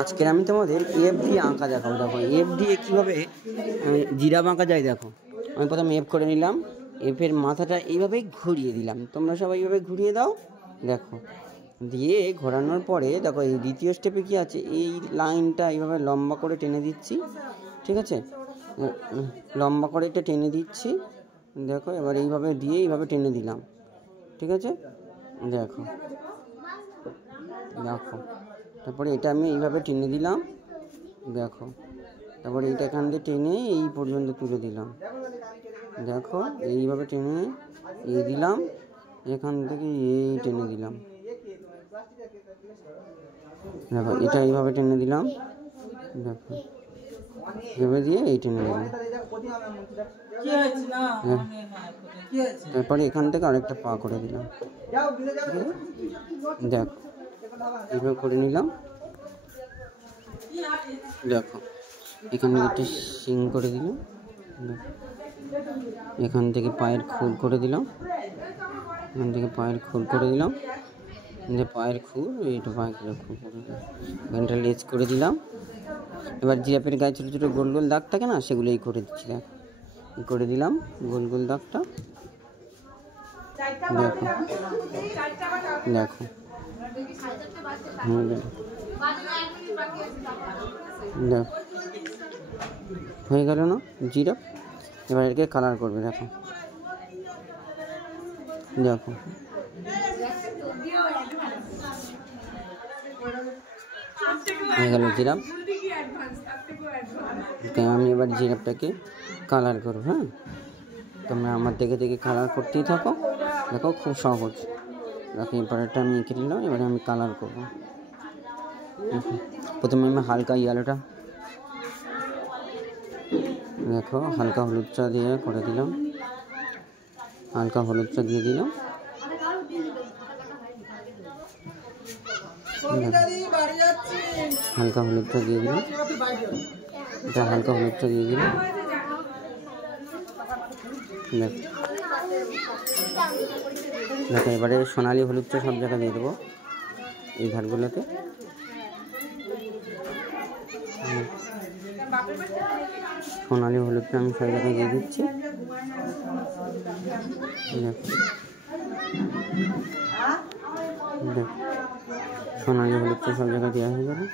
আজকে আমি তোমাদের এফ দিয়ে আঁকা দেখাবো। দেখো এফ দিয়ে কীভাবে জিরাফ আঁকা যায়। দেখো আমি প্রথমে এফ করে নিলাম, এফের মাথাটা এইভাবেই ঘুরিয়ে দিলাম। তোমরা সবাই এইভাবে ঘুরিয়ে দাও। দেখো দিয়ে ঘোরানোর পরে দেখো এই দ্বিতীয় স্টেপে কী আছে, এই লাইনটা এইভাবে লম্বা করে টেনে দিচ্ছি। ঠিক আছে, লম্বা করে এটা টেনে দিচ্ছি। দেখো এবার এইভাবে দিয়ে এইভাবে টেনে দিলাম। ঠিক আছে, দেখো দেখো তারপরে এটা আমি এইভাবে টেনে দিলাম। দেখো তারপরে এইটা এখান দিয়ে টেনে এই পর্যন্ত তুলে দিলাম। দেখো এইভাবে টেনে এই দিলাম, এখান থেকে এই টেনে দিলাম। দেখো এটা এইভাবে টেনে দিলাম। দেখো এভাবে দিয়ে এই টেনে দিলাম। তারপরে এখান থেকে আরেকটা পা করে দিলাম। দেখো এইভাবে করে নিলাম। দেখো এখান থেকে একটা শিং করে দিলাম। এখান থেকে পায়ের খুর করে দিলাম। এখান থেকে পায়ের খুর করে দিলাম। পায়ের খুর এইটা পায়ের খুর করে দিলাম। এখানটা লেজ করে দিলাম। এবার জিরাফের গায়ে ছোটো ছোটো গোল গোল দাগ থাকে না, সেগুলো এই করে দিচ্ছি। দেখো করে দিলাম গোল গোল দাগটা। দেখো দেখো দেখো হয়ে গেল না জিরাফ। এবার এটাকে কালার করবে। দেখো দেখো হয়ে গেল জিরাফ। আমি এবার জিরাফটাকে কালার করবো। হ্যাঁ, তোমরা আমার দেখে দেখে কালার করতেই থাকো। দেখো খুব সহজ। দেখো এবারটা আমি এঁকে নিলাম। এবারে আমি কালার করবো। প্রথমে আমি হালকা ইয়েলোটা, দেখো হালকা হলুদটা দিয়ে করে দিলাম। হালকা হলুদটা দিয়ে দিলাম। হালকা হলুদটা দিয়ে দিলাম। এটা হালকা হলুদটা দিয়ে দিলাম। দেখো এবারে সোনালি হলুদটা সব জায়গায় দিয়ে দেবো, এই ধারগুলোতে। সোনালি হলুদটা আমি সব জায়গায় দিয়ে দিচ্ছি। দেখ সোনালি হলুদটা সব জায়গায় দেওয়া হয়ে যাবে।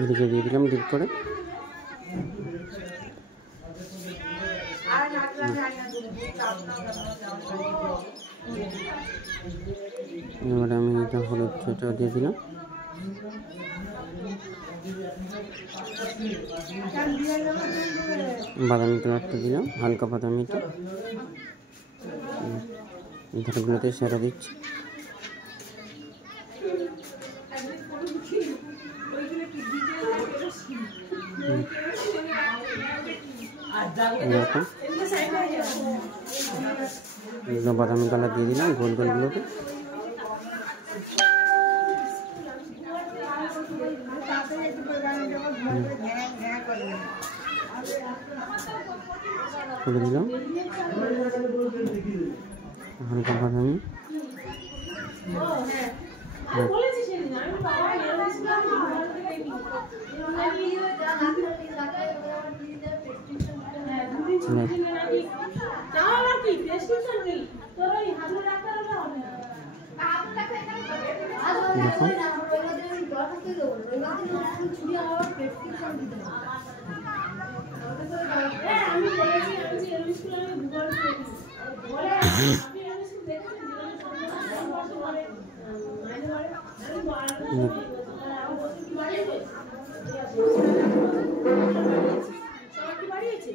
এদিকে দিয়ে দিলাম ডিপ করে। এবারে আমি এটা হলুদ সেটা দিয়ে দিলাম। বাদামি কালারটা দিলাম, হালকা বাদামিটা। ধারগুলোতে সেরা দিচ্ছি। এরকম বাদামি কালার দিয়ে দিলাম গোল গোলগুলোতে। করে দিলাম হালকা বাদামি। দেখো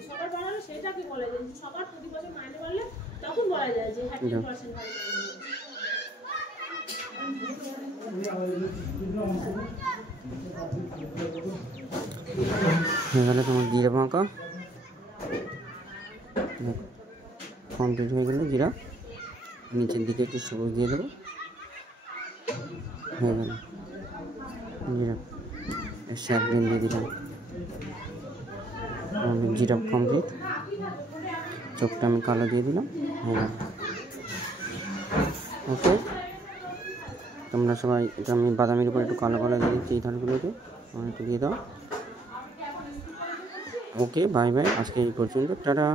সবার বানানো সেটাকে বলা যায়, সবার প্রতি বছর মাইনে বাড়লে তখন বলা যায় যে হ্যাঁ 10% হয়ে গেলে তোমার জিরাফ আঁকা কমপ্লিট হয়ে গেলে জিরাফ। নিচের দিকে একটু সবুজ দিয়ে দেবো। হয়ে গেল জিরাফ। শ্যাপ গ্রিন দিয়ে দিলাম, জিরাফ কমপ্লিট। চোখটা আমি কালো দিয়ে দিলাম, হয়ে গেল। ওকে, তোমরা সবাই এটা আমি বাদামির উপর একটু কালো কালো দিয়ে দিচ্ছি এই ধারগুলোকে, আমার একটু দিয়ে দাও। ওকে, বাই বাই, আজকে এই পর্যন্ত, টাটা।